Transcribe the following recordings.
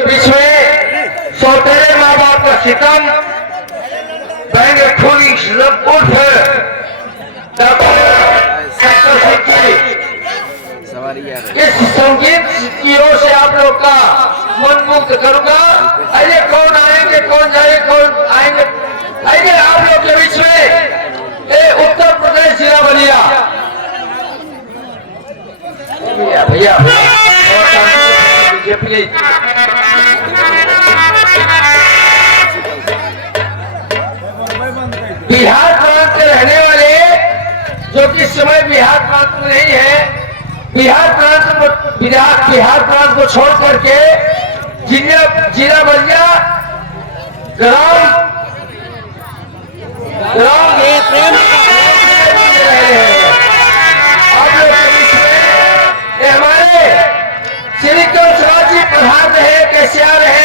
के बीच में सौतेरे माँ बाप का सितम, बहन खूनी उर्फ इस संगीत की ओर से आप लोग का मन मुक्त करूंगा। आइए, कौन आएंगे, कौन जाए, कौन आएंगे, आइए आप लोग के बीच में उत्तर प्रदेश जिला बलिया। भैया बीजेपी बिहार प्रांत के रहने वाले, जो कि इस समय बिहार प्रांत में नहीं है, बिहार प्रांत को छोड़ करके जिला बलिया ग्राम हमारे श्री कंसराज जी प्रधान रहे, कैसे आ रहे हैं,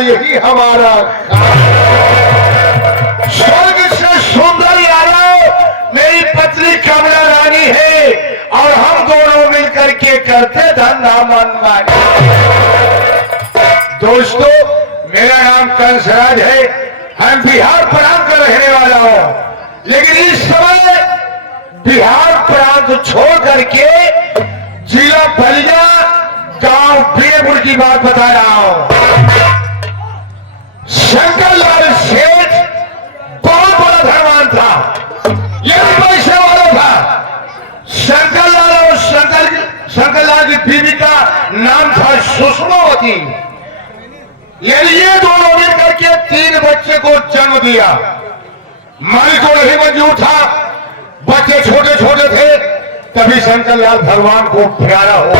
यही हमारा स्वर्ग से सुंदर यादव मेरी पत्नी कमला रानी है, और हम दोनों मिलकर के करते धंधा मनमानी। दोस्तों, मेरा नाम कंसराज है, हम बिहार प्रांत का रहने वाला हूं, लेकिन इस समय बिहार प्रांत छोड़ करके जिला बलिया गांव प्रियपुर की बात बता रहा हूं। शंकर लाल सेठ बहुत बड़ा धनवान था, ये पैसे वाला था। शंकर लाल और शंकर लाल की बीवी का नाम था सुषमावती। ये दोनों मिलकर के 3 बच्चे को जन्म दिया। मालिक को नहीं मंजूर था, बच्चे छोटे छोटे थे, तभी शंकर लाल भगवान को प्यारा हो।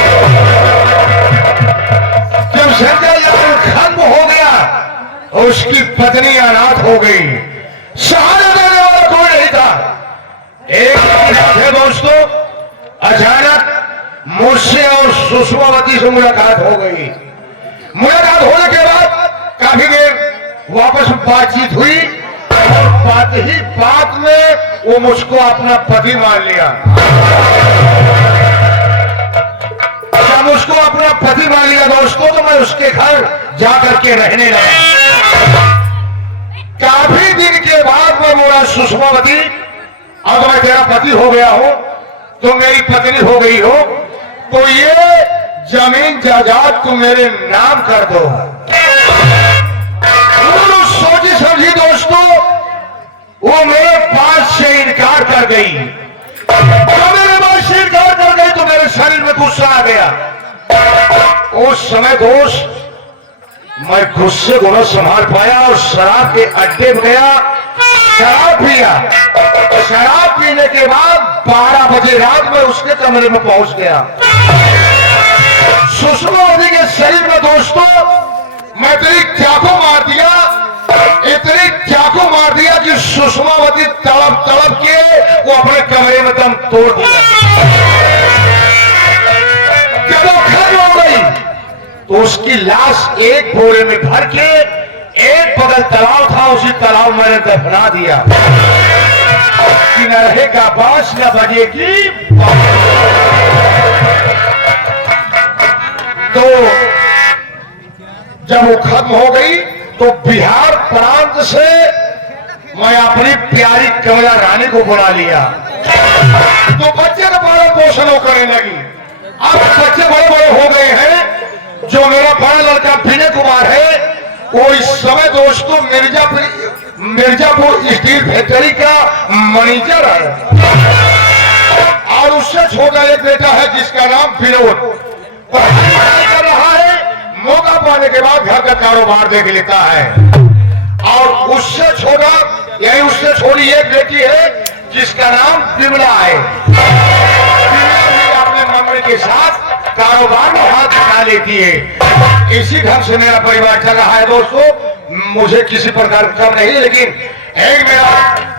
जब शंकर लाल खत्म हो गया, उसकी पत्नी अनाथ हो गई, सहारा देने वाला कोई नहीं था। एक दोस्तों, अचानक मुझसे और सुषमावती से मुलाकात हो गई। मुलाकात होने के बाद काफी देर वापस बातचीत हुई, और बात में वो मुझको अपना पति मान लिया। जब उसको अपना पति मान लिया दोस्तों, तो मैं उसके घर जाकर के रहने लगा। काफी दिन के बाद मैं बोला, सुषमावती, अब मैं तेरा पति हो गया हो, तो मेरी पत्नी हो गई हो, तो ये जमीन जायदाद तुम मेरे नाम कर दो। सोची समझी दोस्तों, वो मेरे पास से इनकार कर गई। तो मेरे पास से इनकार कर गई तो मेरे शरीर में गुस्सा आ गया। उस समय दोस्त, मैं गुस्से को न संभाल पाया और शराब के अड्डे में गया, शराब पिया। शराब पीने के बाद 12 बजे रात में उसके कमरे में पहुंच गया। सुषमावती के शरीर में दोस्तों मैं इतनी चाकू मार दिया, इतनी चाकू मार दिया कि सुषमावती तड़प तड़प के वो अपने कमरे में दम तोड़ दिया। जब वो खत्म हो गई तो उसकी लाश एक बोरे में भर के, एक बगल तालाब था, उसी तालाब में मैंने दफना दिया कि न रहेगा बांस न बजेगी। तो जब वो खत्म हो गई तो बिहार प्रांत से मैं अपनी प्यारी कमला रानी को बुला लिया। तो बच्चे का बड़ा पोषण वो करने लगी। अब बच्चे बड़े बड़े हो गए हैं। जो मेरा बड़ा लड़का विनय कुमार है, वो इस समय दोस्तों मिर्जापुर स्टील फैक्ट्री का मैनेजर है, और उससे छोटा एक बेटा है जिसका नाम विनोद कर रहा है। मौका पाने के बाद घर का कारोबार देख लेता है। और थोड़ी एक बेटी है जिसका नाम विमला है। विमला भी अपने मम्मी के साथ कारोबार में हाथ बना लेती है। इसी ढंग से मेरा परिवार चल रहा है दोस्तों। मुझे किसी प्रकार का कम नहीं, लेकिन एक मेरा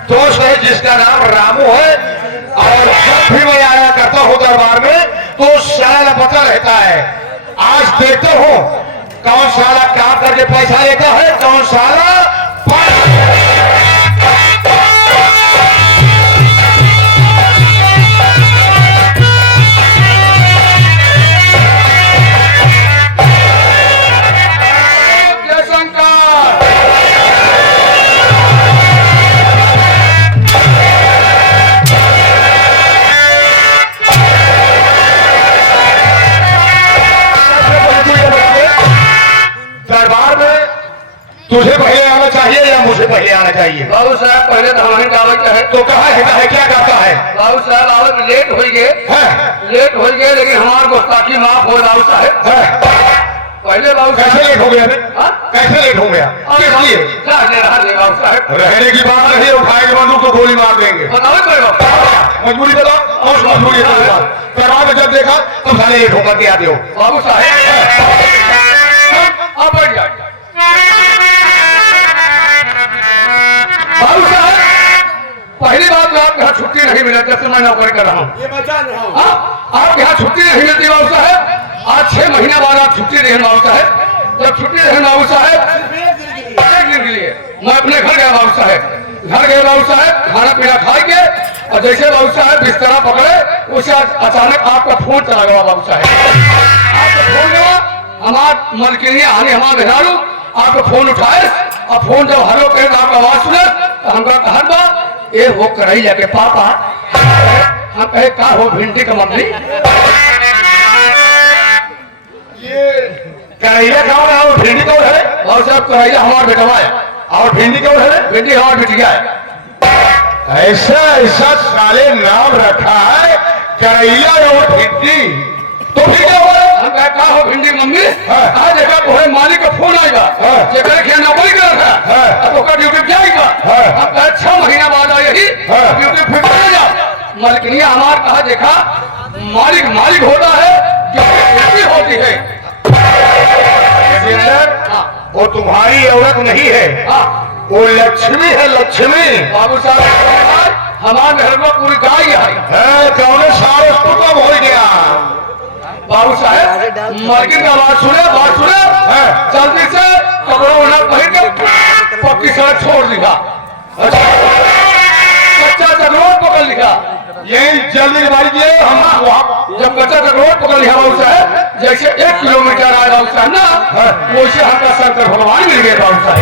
दोस्त है जिसका नाम रामू है, और जब भी मैं आया करता हूँ दरबार में तो साला पता रहता है। आज देखता हूँ कौन साला काम करके पैसा लेता है, कौन साला तुझे पहले आना चाहिए या मुझे पहले आना चाहिए? बाबू साहब पहले तो हमारे कागज का है। तो कहा है क्या करता है? बाबू साहब आवत लेट हो गए लेकिन हमारे गुस्ताखी माफ हो बाबू साहब। पहले बाबू साहब कैसे लेट हो गया? कैसे लेट हो गया? किस लिए? बाबू साहब रहने की बात नहीं, उठाएंगे बंदूक तो गोली मार देंगे। बताओ मजबूरी बताओ। और मजबूरी करवा में जब देखा तब साले लेट होकर के आते हो। बाबू साहब आप बैठ जाए। बाबू साहब पहली बात में आपके यहाँ छुट्टी नहीं मिला, जब से मैं नौकरी कर रहा हूँ। आपके यहाँ छुट्टी नहीं मिलती बाबू साहब। आज 6 महीना बाद आप छुट्टी रहे बाबू साहब। जब छुट्टी रहे बाबू साहब एक दिन के लिए मैं अपने घर गया बाबू साहब। घर गए बाबू साहब, खाना पीना खाए के, और जैसे बाबू साहब बिस्तरा पकड़े उससे अचानक आपका फोन चला गया बाबू साहब। आपका फोन गया, हमार मलकिनी आने हमारे घरारू आपको फोन उठाए, और फोन जब हलो करे आपका आवाज सुने तो हमका कहर बा ये हो करई लेके पापा। हम कहे का हो भिंडी का मम्मी ये करैला कौन है और भिंडी कौन है? और साहब करैला हमार बेटवा है और भिंडी कौन है? भिंडी हमार बिटिया है। ऐसा ऐसा साले नाम रखा है करैला और भिंडी, तो फिर क्या हुआ? हम कहे का हो भिंडी मम्मी। हाँ। आज देखा कोई मालिक का फोन आएगा हाँ। जेकर के नौकरी कर रहा हाँ। है तो का ड्यूटी जाएगा। हाँ। हम कहे 6 महीना बाद आए ही हाँ। ड्यूटी फिर चले जा। मालिकनी हमार कहा देखा मालिक होता है ड्यूटी होती है। जिंदर वो तुम्हारी औरत नहीं है, हाँ। वो लक्ष्मी है, लक्ष्मी। बाबू साहब हमारे घर में पूरी गाय है। कौन सारे कुटुंब हो गया? बाबू साहब मार्केट का बात सुने जल्दी से कपड़ा वना पहन के पक्की सड़क छोड़ दिया, कच्चा चक्रोट पकड़ लिया। यही जल्दी बारी किए हम वहाँ जब कच्चा चक्रोट पकड़ लिया बाबू साहब, जैसे 1 किलोमीटर आए बाबू साहब ना, वैसे हमका शंकर भगवान मिल गए बाबू साहब।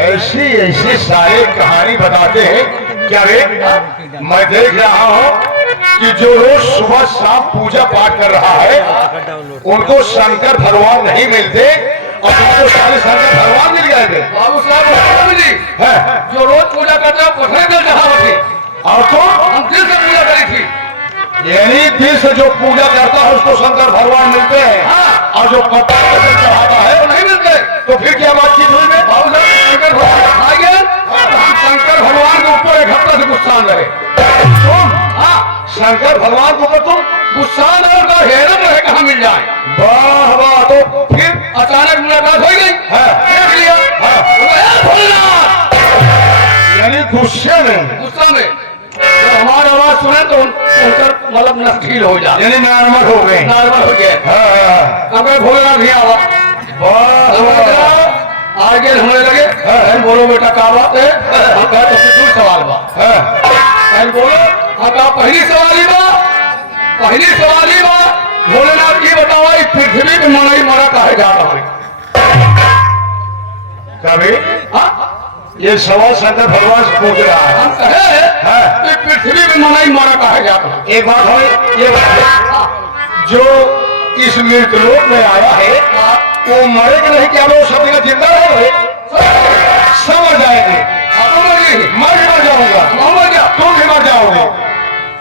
ऐसी ऐसी सारे कहानी बताते हैं क्या रे? मैं देख रहा हूँ कि जो रोज सुबह शाम पूजा पाठ कर रहा है उनको शंकर भगवान नहीं मिलते, और तुमको सारे शंकर भगवान मिल गए। बाबू साहब मिली है जो रोज पूजा करते हैं कोठरे में जहाँ थी, और तो हम दिल से पूजा करी थी। यानी दिल से जो पूजा करता है उसको शंकर भगवान मिलते हैं। हाँ। और जो पत्थर से चढ़ाता है वो नहीं मिलते। तो फिर क्या बातचीत हुई में? बाबू साहब शंकर भगवान आ गए, हम शंकर भगवान के ऊपर एक हफ्ता से गुस्सा रहे। तुम हाँ शंकर भगवान को तुम गुस्सा और हैरत रहे कहाँ मिल जाए। वाह वाह, तो फिर अचानक मुलाकात हो गई। हाँ। देख लिया। हाँ। भोलेनाथ यानी गुस्से में, गुस्सा में जब हमारा आवाज सुने तो उनकर मतलब नष्टील हो जाए, यानी नॉर्मल हो गए। नॉर्मल हो गए। हाँ, अब भोलेनाथ भी आवा आगे हमने लगे। बोलो बेटा का बात है? हम कहे तो दूर सवाल बा। बोलो हम कहा पहली सवाल ही बा भोलेनाथ जी बताओ इस पृथ्वी पे मनाई मरा काहे जा रहा है? कभी हाँ? ये सवाल शंकर भगवान से पूछ रहा है। हम कहे हाँ। कि पृथ्वी पे मनाई मरा काहे जा रहा है? एक बात है, ये बात जो इस मृतलोक में आया है वो मरेगा नहीं, क्या वो सब जगह जिंदा रहेंगे? समझ जाएंगे। मर जाऊंगा, तुम भी मर जाओगे,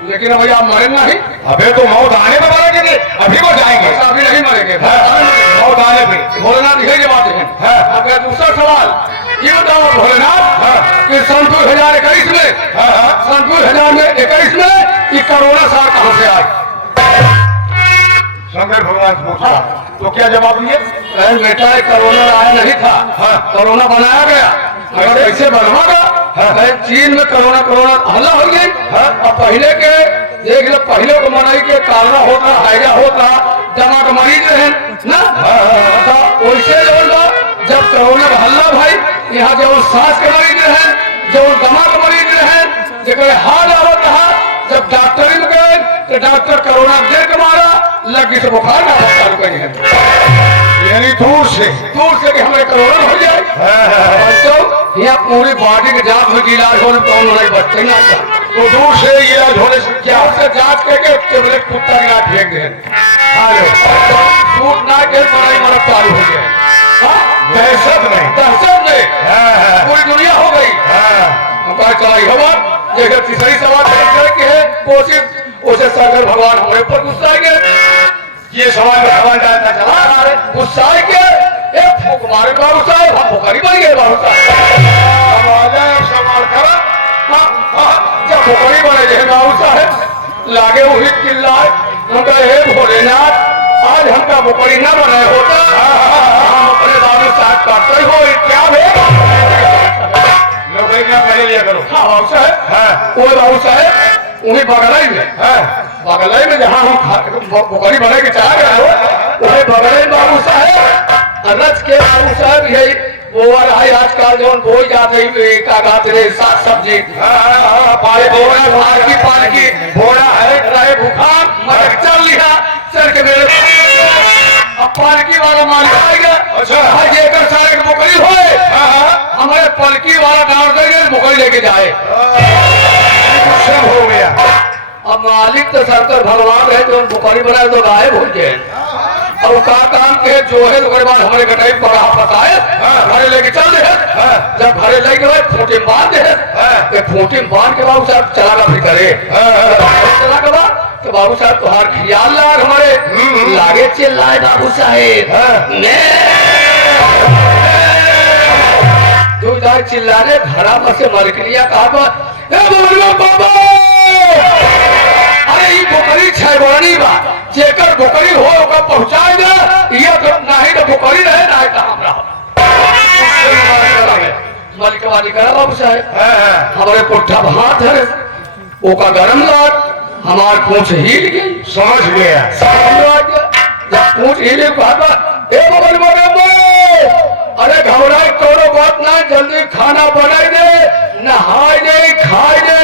लेकिन भैया मरेंगे नहीं। अबे तो मौत आने में मरेंगे, अभी मर जाएंगे। अभी नहीं मरेंगे। मौत आने पे भोलेनाथ यही बात है। दूसरा सवाल ये बताओ भोलेनाथ कि सन 2021 में सन 2021 में ये कोरोना साल कहां से आया? शंकर भगवान से पूछा तो क्या जवाब दिए? बेटा ये कोरोना आया नहीं था, कोरोना बनाया गया। अगर ऐसे बनवागा चीन में कोरोना हल्ला हो गई। और पहले के देख लो, पहले को मनाई के कालना होता, हैजा होता, दमा का मरीज रहे ना, तो वैसे जब कोरोना का हल्ला भाई यहाँ जब सांस के मरीज रहे, जब दमा का मरीज रहे, जब हाल आवत रहा, जब डॉक्टरी में गए तो डॉक्टर कोरोना देर के मारा लगी से बुखार ना चालू करी है, यानी दूर से कि हमें कोरोना हो जाए। तो यहाँ पूरी बॉडी के जांच में इलाज होने तो उन्होंने बचते ना था, तो दूर से इलाज होने से क्या से जांच करके टेबलेट कुत्ता इलाज फेंक दे, सूट ना के बड़ाई मरद चालू हो गया। दहशत नहीं पूरी दुनिया हो गई। हमारा चलाई खबर जगह तीसरी सवाल की है कोशिश उसे शंकर भगवान हमारे ऊपर गुस्सा आएंगे। ये सवाल में सवाल डालता चला गुस्सा आएंगे, एक फूक मारे बाबू साहब, हम भुखारी बन गए बाबू साहब। सवाल करा जब भुखारी बने रहे बाबू साहब लागे वही चिल्लाए, उनका हे भोलेनाथ आज हमका भुखारी न बनाए होता, हम अपने बाबू साहब करते हो क्या पहले लिया करो। हाँ बाबू साहब, वो बाबू साहब उन्हीं बगलाई में जहाँ हम भुखारी बने के चाह रहे हो वही बगलाई बाबू साहब रच के बाबू साहब यही वो है आजकल जो बोई जाते का गाते रहे साग सब्जी पालकी भोड़ा है रहे भूखा मर चल लिया चल के मेरे अब पालकी वाला मालिक आएगा। अच्छा आज एक सारे की मुकरी होए हमारे पालकी वाला गाँव देंगे मुकरी लेके जाए सब हो गया। अब मालिक तो शंकर भगवान है जो मुकरी बनाए तो गायब हो गए। अब का काम के जो है तो बाद हमारे गटाई पड़ा फसाए घरे लेके चल दे। जब घरे लेके गए फूटे बांध दे, फूटे बांध के बाबू साहब चला फिर करे चला के बाद तो बाबू साहब तुहार ख्याल लाग हमारे लागे चिल्लाए बाबू साहेब तू जाए चिल्लाने घरा में से मरकलिया कहा बाबा अरे ये बोकरी छैगोरनी बा जेकर बोकरी हो ओकर पहुंचाए दे, ये तो नहीं तो बोकरी रहे ना तो हमरा मालिक वाली करा बाबू साहब हमारे पुट्ठा भात है ओका गरम लाग हमार पूंछ हिल गई। समझ गया जब पूंछ हिले अरे घबराई कोनो बात ना, जल्दी खाना बनाई दे नहाई दे खाई दे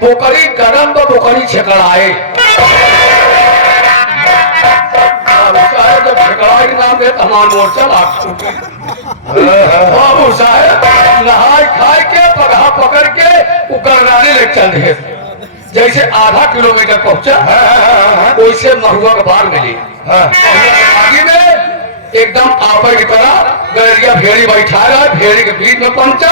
बोकरी गरम तो बोकरी छकड़ाए जब छकड़ाई नाम दे हमार मोर्चा बाबू साहेब नहाई खाई के पगहा पकड़ के उकरनाने ले चल रहे जैसे आधा किलोमीटर पहुंचा वैसे महुआ का बाढ़ मिली आगे में एकदम आपा की तरह गैरिया भेड़ी बैठा रहा भेड़ी के बीच में पहुंचा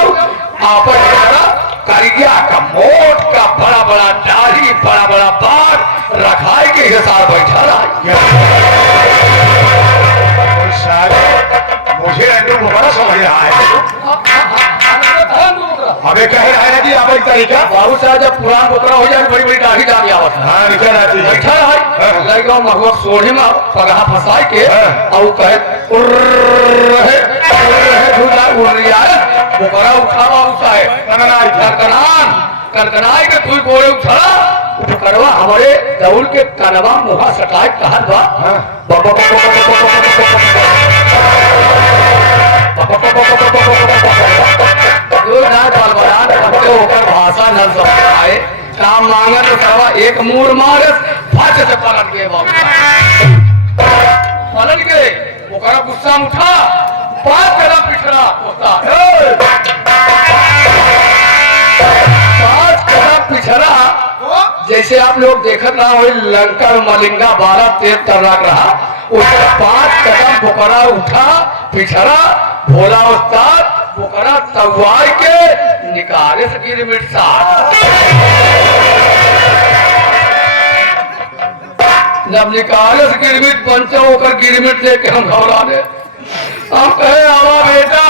आपा की तरह करिया का मोट का बड़ा बड़ा दाढ़ी बड़ा बड़ा बाढ़ रखाई के हिसाब बैठा रहा। मुझे बड़ा समझ रहा है हमें कह रहा है कि आप एक तरीका बाबू साहब जब पुरान बोकरा हो जाए बड़ी बड़ी दाढ़ी डाली आवत हाँ निकल आती है बैठा रहा लड़का महुआ सोढ़े में पगहा फंसाए के और कहे बोकरा उठा बाबू साहब कनकनाई के तुई बोले उठा करवा हमारे दौड़ के कनवा मुहा सटाए कहा भाषा न समझाए काम मांगा तो करवा एक मूर मारे फट से पलट गए बाबू पलट गए वो करा गुस्सा उठा 5 कदम पिछड़ा होता 5 कदम पिछड़ा जैसे आप लोग देखत रहा हो लंका मलिंगा 12-13 तर्राक रहा उसका 5 कदम बोकरा उठा पिछड़ा भोला उस्ताद बोकरा तगवार के निकाले से गिरमिट जब निकाले से गिरमिट पंचा होकर गिरमिट लेके हम घबरा दे हम कहे आवा बेटा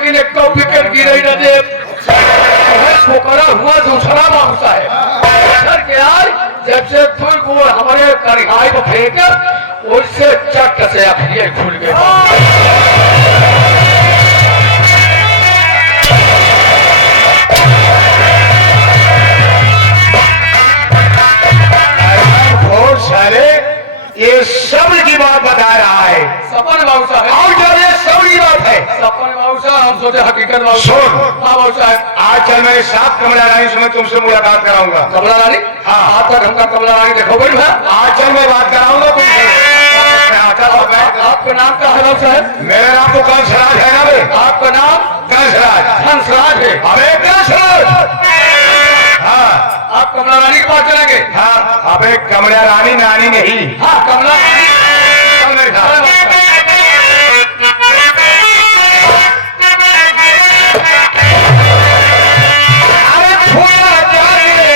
लेकिन एक तो विकेट गिरे न दे छोकरा हुआ दूसरा बाबूसा है सर के आज जब से तुम को हमारे करिहाई को फेंक उससे चट से अखिए खुल गए सारे ये सब्र की बात बता रहा है सपन बाबूसा है और जब ये सब्र की बात है सपन बाबूसा हम सोचे हकीकत बाबूसा सुन हाँ बाबूसा है आज चल मेरे साथ कमला रानी से मैं तुमसे मुलाकात कराऊंगा कमला रानी हाँ। आज तक हमका कमला रानी देखो बड़ी है आज चल मैं बात कराऊंगा तुमसे आपका नाम क्या है बाबूसा है मेरा नाम तो कंसराज है ना बे आपका नाम कंसराज हंसराज है अबे कंसराज हाँ आप कमला रानी के पास चलेंगे हाँ अबे कमला रानी नानी नहीं हाँ कमला रानी चल मेरे साथ अरे छोटा जाने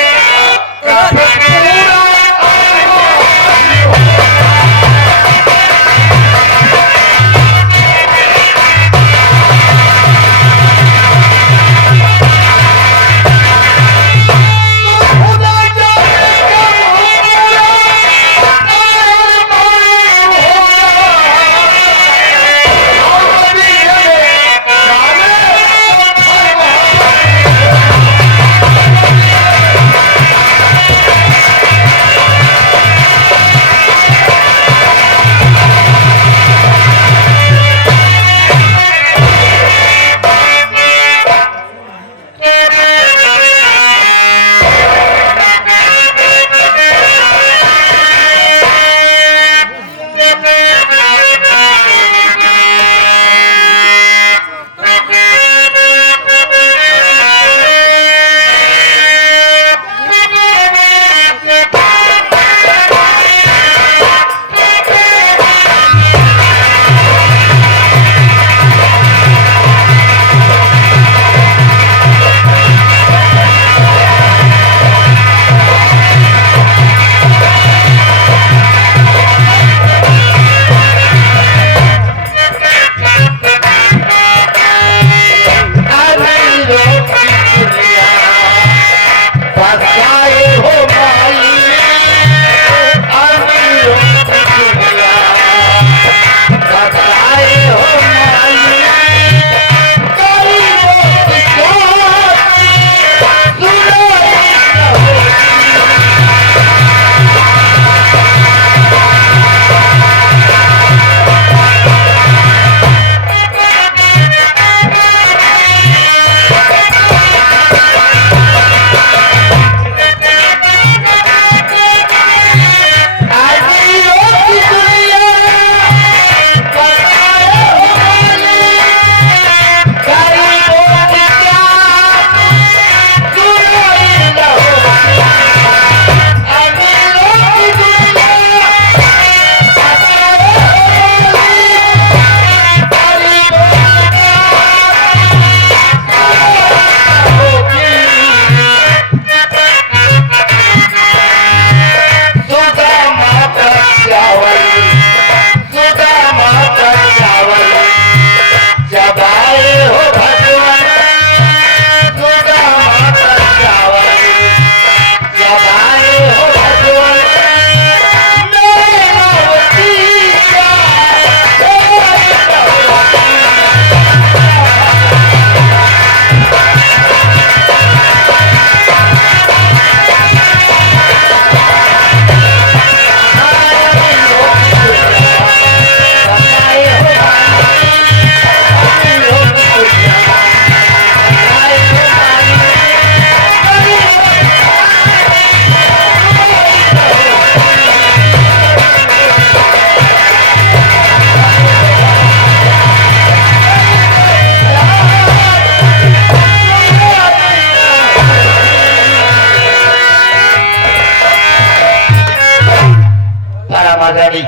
महारानी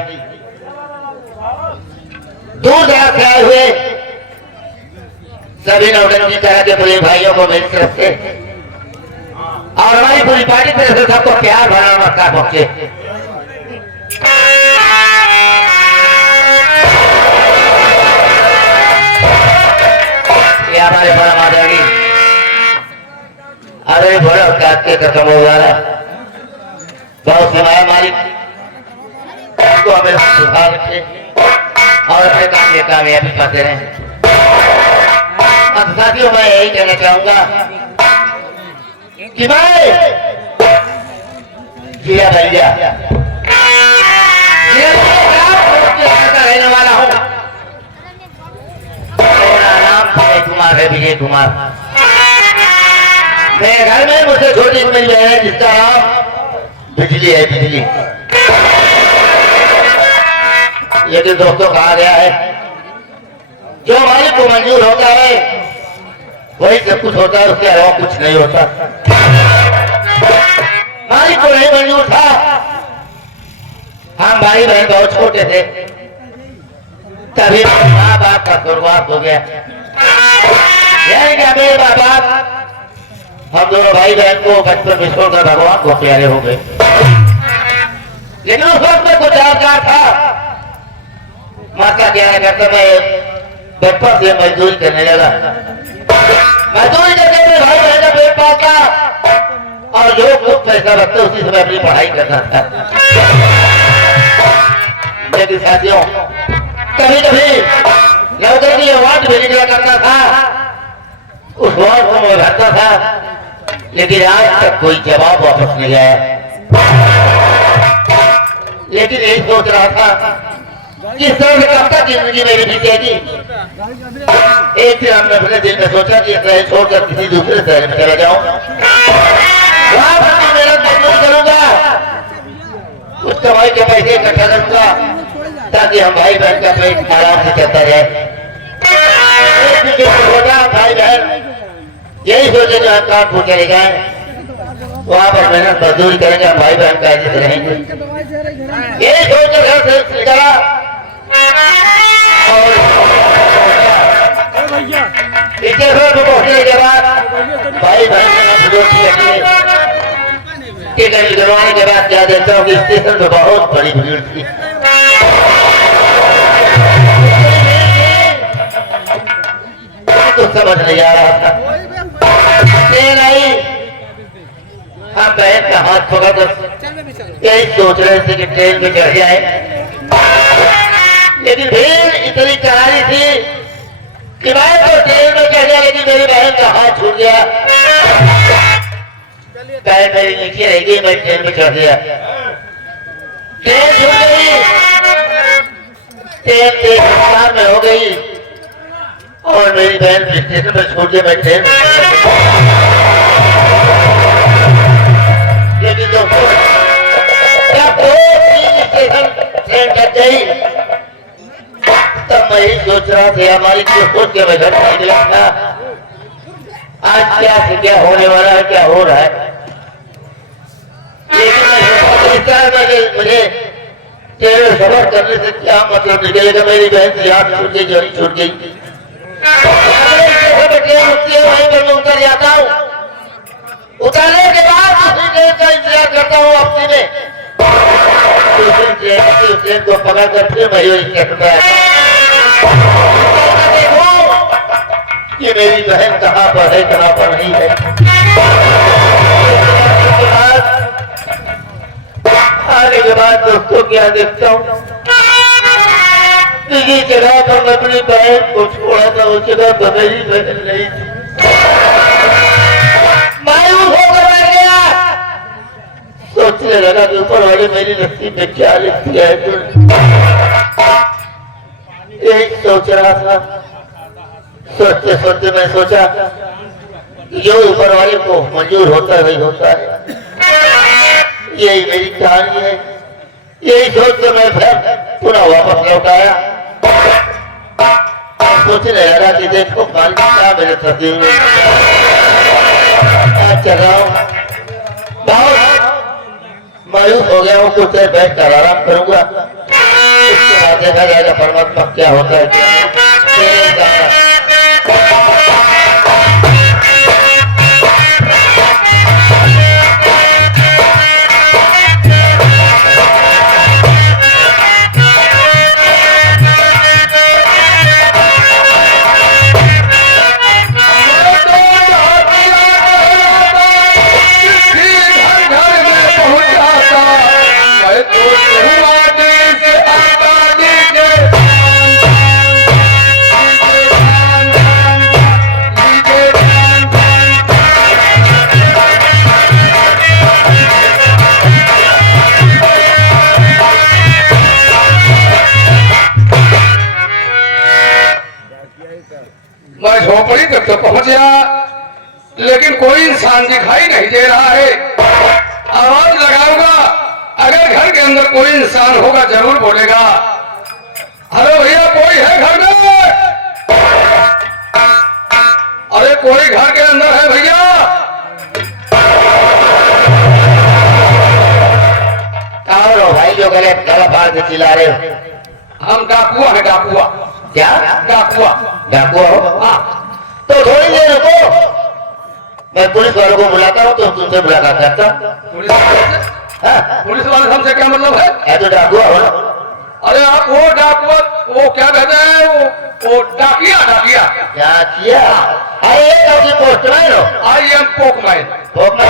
दूर दराज से आए हुए सभी नौटंकी तरह के पुलिस भाइयों को मेरी तरफ से और हमारी पूरी पार्टी तरफ से सबको प्यार भरा नमस्कार पहुंचे। हमारे परम आदरणीय अरे बड़ा काट के खत्म हो गया बहुत समय मालिक को हमें सुधार रखे और अपने काम में कामयाबी पाते रहे। साथियों मैं यही कहना चाहूंगा कि मैं जिया भैया रहने वाला हूँ। मेरा नाम विजय कुमार है, विजय कुमार। मेरे घर में मुझसे छोटी उम्र में है जिसका नाम बिजली है, बिजली। लेकिन दोस्तों कहा गया है जो मालिक को मंजूर होता है वही सब कुछ होता है, उसके अलावा कुछ नहीं होता। मालिक को नहीं मंजूर था, हम भाई बहन बहुत छोटे थे, तभी माँ बाप का स्वर्गवास हो गया। यानी कि मेरे माँ बाप हम दोनों भाई बहन को बचपन में छोड़कर भगवान को प्यारे हो गए। लेकिन उस वक्त में कुछ आचार था। माता क्या करता, मैं बचपन से मजदूरी करने लगा। मजदूरी करके मेरे भाई बहन का पेट पालता और जो कुछ पैसा रखते उसी समय अपनी पढ़ाई करता था। लेकिन साथियों कभी कभी नौकरी के लिए वार्ड भी निकला करता था, उस वार्ड को मैं भरता था, लेकिन आज तक कोई जवाब वापस नहीं आया। लेकिन यही सोच रहा था कि इस तरह से कब तक जिंदगी मेरी बीतेगी। एक दिन हमने अपने दिल में सोचा कि शहर छोड़कर किसी दूसरे शहर में चला जाऊं, वहां पर मैं मेहनत मजदूरी करूंगा, कुछ कमाई के पैसे इकट्ठा करूंगा ताकि हम भाई बहन का पेट आराम से चलता रहे। भाई बहन यही सोचे जो हम कानपुर चले जाए, वहां पर मेहनत मजदूरी करेंगे, हम भाई बहन का ऐसे रहेंगे। यही सोच घर से निकला और पहुंचने के बाद भाई बहन टिकट करवाने के बाद क्या देखता हूँ कि स्टेशन में बहुत बड़ी भीड़ थी। तो समझ नहीं आ रहा था। ट्रेन आई, हम बहन का हाथ पकड़कर यही सोच रहे थे कि ट्रेन में चढ़ जाए, लेकिन भीड़ इतनी करारी थी कि मैं तो ट्रेन में चढ़ गया, लेकिन मेरी बहन का हाथ छूट गया। बहन मेरी नीचे रह गई, मैं ट्रेन में चढ़ गया। ट्रेन छूट गई, ट्रेन एक में हो गई और मेरी बहन स्टेशन पर छोड़ के मैं ट्रेन। लेकिन दोस्तों जब 2-3 स्टेशन ट्रेन लग गई तब मैं यही सोच रहा था हमारी जो सोच के मैं घर से निकला था, आज क्या से क्या होने वाला है, क्या हो रहा है। लेकिन मुझे तेरे सफर करने से क्या मतलब निकलेगा। मेरी बहन की याद छूट गई, जो छूट गई। वहीं पर मैं उतर जाता हूँ, उतरने के बाद दूसरी ट्रेन का इंतजार करता हूँ हफ्ते में। दूसरी ट्रेन को पकड़ कर फिर मैं स्टेशन पर आता कि मेरी बहन कहाँ पर है, कहाँ पर नहीं है। आने के बाद दोस्तों क्या देखता हूँ, किसी जगह पर मैं अपनी बहन को छोड़ा था, उस जगह पर मेरी बहन नहीं थी। मायूस होकर बैठ गया, सोचने लगा कि ऊपर वाले मेरी नसीब में क्या लिख दिया है। यही सोच रहा था। सोचते सोचते मैं सोचा जो ऊपर वाले को मंजूर होता है वही होता है, यही मेरी कहानी है। यही सोच कर मैं फिर पुनः वापस लौट आया। सोचने लगा कि देखो मालिक क्या मेरे तस्वीर में चल रहा हूँ, बहुत मायूस हो गया हूँ। कुछ देर बैठ कर आराम करूंगा, उसके बाद देखा जाएगा परमात्मा क्या होता है। मैं झोपड़ी तक तो पहुंच गया, लेकिन कोई इंसान दिखाई नहीं दे रहा है। आवाज लगाऊंगा, अगर घर के अंदर कोई इंसान होगा जरूर बोलेगा, हेलो भैया कोई है घर में? अरे कोई घर के अंदर है भैया? कहो भाई जो गला फाड़ के चिल्ला रहे हो? हम डाकुआ है, डाकुआ। क्या डाकुआ? डाकुआ हो? हाँ। तो थोड़ी देर रुको, मैं पुलिस वालों को बुलाता हूँ, तो तुमसे मुलाकात करता। पुलिस वाले से? हाँ? पुलिस वाले हमसे क्या मतलब है? है तो डाकुआ हो ना? अरे आप वो डाकुआ, वो क्या कहते हैं, वो डाकिया, डाकिया। क्या किया? अरे ये पोस्टमैन हो? I am Pokemon. पोस्टमैन?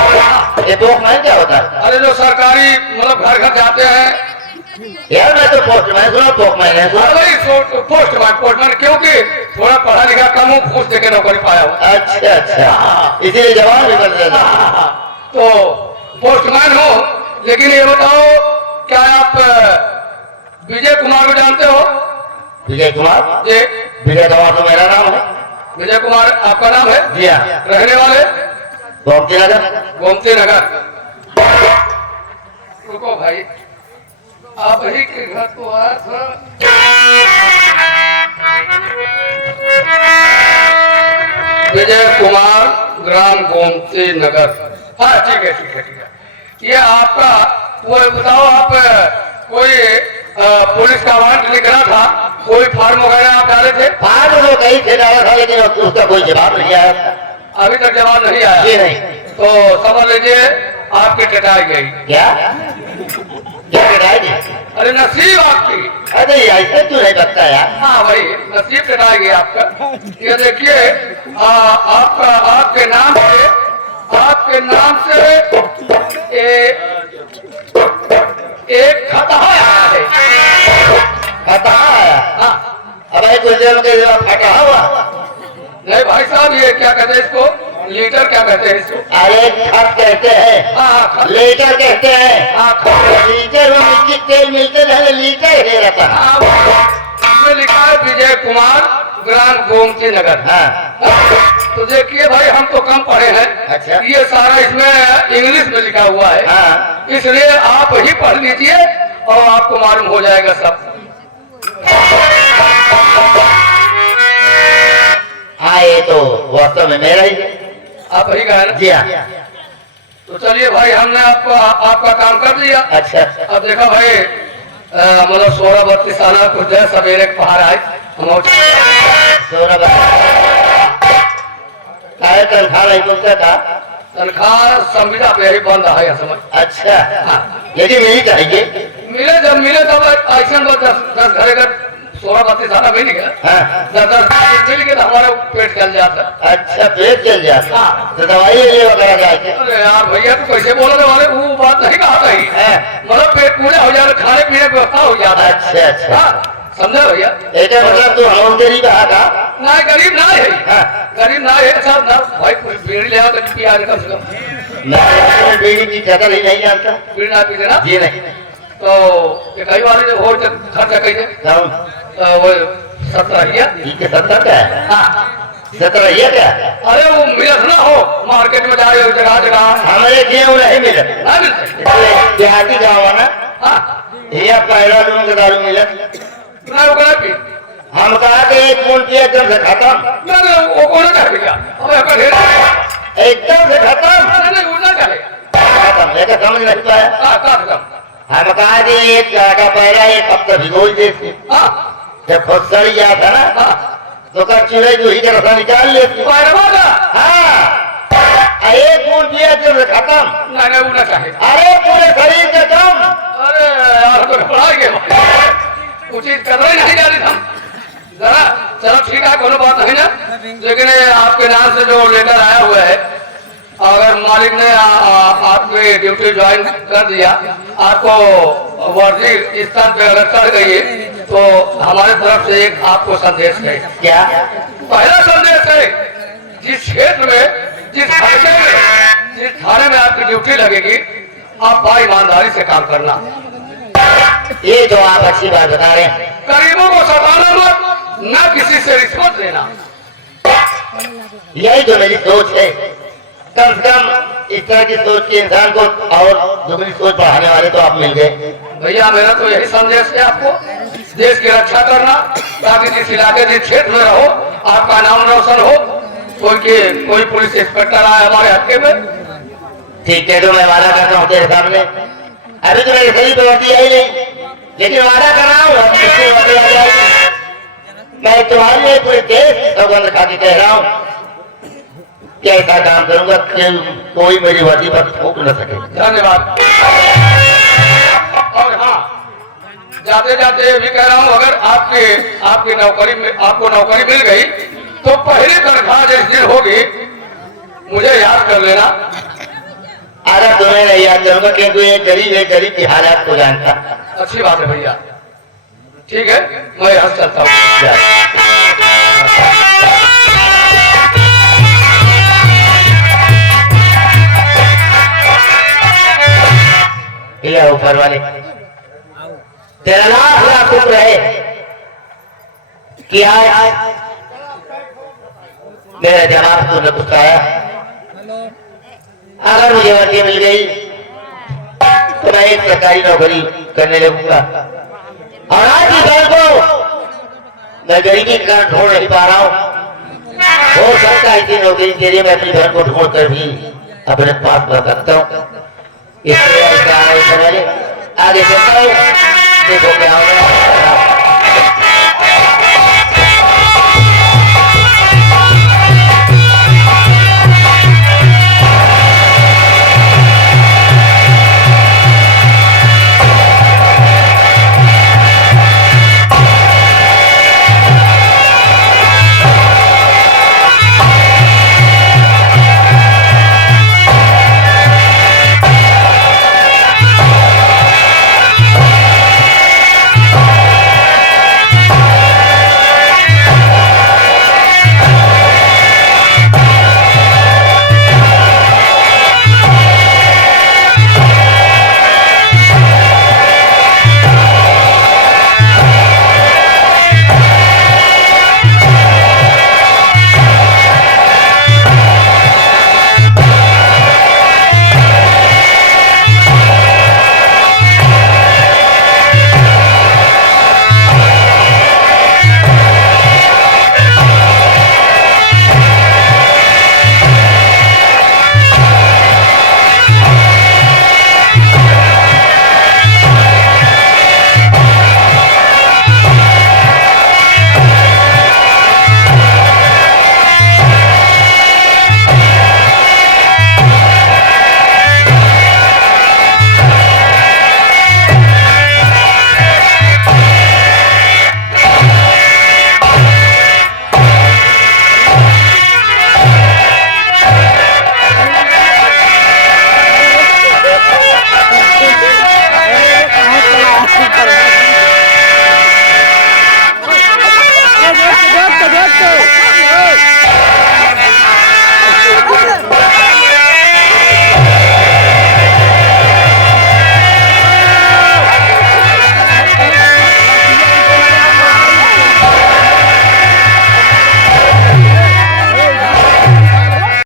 ये पोस्टमैन क्या होता है? अरे जो सरकारी मतलब घर घर जाते हैं। यार मैं तो पोस्टमैन सुना, पोस्टमैन है सुना। अरे भाई पोस्टमैन, पोस्टमैन क्योंकि थोड़ा पढ़ा लिखा कम हूँ, घूस देके नौकरी पाया हूँ। अच्छा अच्छा, इसीलिए जवान भी बन जाता। तो पोस्टमैन हो, लेकिन ये बताओ क्या आप विजय कुमार को जानते हो? विजय कुमार? जी। विजय कुमार तो मेरा नाम है। विजय कुमार आपका नाम है? जी हाँ। रहने वाले? गोमती नगर। गोमती नगर। रुको भाई, आप ही के घर तो आया था। विजय कुमार, ग्राम गोमती नगर। हाँ ठीक है ठीक है ठीक है। ये आपका वो बताओ, आप कोई पुलिस का वारंट लिखना था, कोई फॉर्म वगैरह आप डाले थे? फाड़ तो कहीं से डाला था, लेकिन उसका कोई जवाब नहीं आया। अभी तक जवाब नहीं आया? जी नहीं। तो समझ लीजिए आपकी टटाई गई। क्या क्या कटाई? अरे नसीब आपकी। अरे ऐसे क्यों नहीं लगता यार? हाँ भाई, नसीब कटाई गई आपका। ये देखिए आपका आपके नाम से एक खता आया है। फटा आया? हाँ। अब एक गुजर के फटा हुआ? नहीं भाई साहब, ये क्या कहते हैं इसको, लीटर क्या कहते हैं इसको? अरे खत कहते हैं। हाँ खत। लीटर कहते हैं। हाँ खत। लीटर में मिट्टी तेल मिलते रहे, लीटर है रहता। हाँ, इसमें लिखा है विजय कुमार, ग्राम गोमती नगर। हाँ। तो देखिए भाई, हम तो कम पढ़े हैं। अच्छा। ये सारा इसमें इंग्लिश में लिखा हुआ है। हाँ। इसलिए आप ही पढ़ लीजिए और आपको मालूम हो जाएगा सब। हाँ ये तो वास्तव में मेरा ही। आप ही का है ना? जी हाँ। तो चलिए भाई, हमने आपका काम कर दिया। अच्छा। अब देखा भाई, मतलब 16-32 आना कुछ है, सवेरे पहाड़ आए हम। तनख्वाह नहीं मिलता था? तनख्वाह संविदा पे ही बंद है इस समय। अच्छा। यदि मिली चाहिए? मिले जब मिले तब ऐसा 10 घरे का 16-32 आना मिल गया। हाँ। 10 मिल गया तो हमारा पेट चल जाता। अच्छा, पेट चल जाता। हाँ। तो दवाई ले वगैरह जाके? अरे यार भैया, तो कैसे बोला था वाले, वो बात नहीं कहा था ही। मतलब पेट पूरा हो जाता, खाने पीने की व्यवस्था हो जाता। अच्छा अच्छा। हाँ, समझा भैया? एक मतलब तू हम गरीब था? ना गरीब ना है। हाँ। गरीब ना है सब ना भाई, बीड़ी ले आओ तो पिया कम से कम। मैं बीड़ी की कदर ही नहीं जानता। बीड़ी ना पीते ना? जी नहीं। तो ये कई बार जो और खर्चा कैसे वो 17 ठीक है। 17 का है? हाँ। 17 ये क्या? अरे वो मिलत ना हो, मार्केट में जाए जगह जगह हमारे गेहूँ नहीं मिले। ना मिलते। देहाती गाँव है ना? हाँ, ये पहला दून के दारू मिले ना वो करा पी। हम कहा कि एक खून पिए एकदम से खत्म। ना वो कौन चाहे क्या? अब आपका ढेर एकदम से खत्म। नहीं वो ना चाहे। खत्म लेकर समझ नहीं पाया। हाँ खत्म। हम कहा कि एक का पहला एक हफ्ता भिगोई देती। हाँ जब खुद सड़ गया था ना, हाँ, तो कर चूल्हे जो ही का रसा निकाल लेती। हाँ, एक खून पिए एकदम से खत्म। नहीं वो ना चाहे। अरे पूरे शरीर के दम। अरे यार तो पढ़ा गए उचित कदर ही नहीं जानी था जरा। चलो ठीक है, कोनो बात नहीं ना, लेकिन आपके नाम से जो लेटर आया हुआ है, अगर मालिक ने आपकी ड्यूटी ज्वाइन कर दिया, आपको वर्दी इस स्थान पे अगर चढ़ गई है, तो हमारे तरफ से एक आपको संदेश है। क्या? पहला संदेश है, जिस क्षेत्र में, जिस हल्के में, जिस थाने में आपकी ड्यूटी लगेगी, आप बड़ी ईमानदारी से काम करना। ये तो आप अच्छी बात बता रहे हैं। गरीबों को सताना मत, न किसी से रिश्वत लेना। कम से कम इस तरह की सोच के इंसान को और दुगनी सोच बढ़ाने वाले तो आप मिल गए। भैया मेरा तो यही संदेश है आपको, देश की रक्षा करना, ताकि जिस इलाके जिस क्षेत्र में रहो आपका नाम रोशन हो। कोई पुलिस इंस्पेक्टर आए हमारे हत्थे में, ठीक है, तो मैं वादा करता हूँ तेरे सामने। अभी तो मेरी सही प्रवृत्ति आई नहीं, लेकिन वादा कर रहा हूँ आ जाएगी। मैं तुम्हारे लिए पूरे देश की सौगंध खा के कह रहा हूँ कि ऐसा काम करूंगा कि कोई मेरी वर्दी पर थूक न सके। धन्यवाद। और हाँ, जाते जाते ये भी कह रहा हूँ, अगर आपकी नौकरी में आपको नौकरी मिल गई तो पहली तनख्वाह जिस दिन होगी मुझे याद कर लेना। अगर तुम्हें नहीं याद करूंगा क्योंकि ये गरीब की हालात को जानता। अच्छी बात है भैया, ठीक है, मैं यहाँ से चलता हूँ। या ऊपर वाले तेरा लाख शुक्र है कि आज मेरा जवाब तूने पुकारा। अगर मुझे वर्दी मिल गई तो मैं एक सरकारी नौकरी करने लगूंगा। और आज की दौर को मैं गरीबी का ढूंढ नहीं पा रहा हूँ। हो सकता है कि नौकरी के लिए मैं अपनी बहन को ढूंढ कर भी अपने पास ला सकता हूँ। इसलिए आगे चलता हूँ, देखो क्या होगा।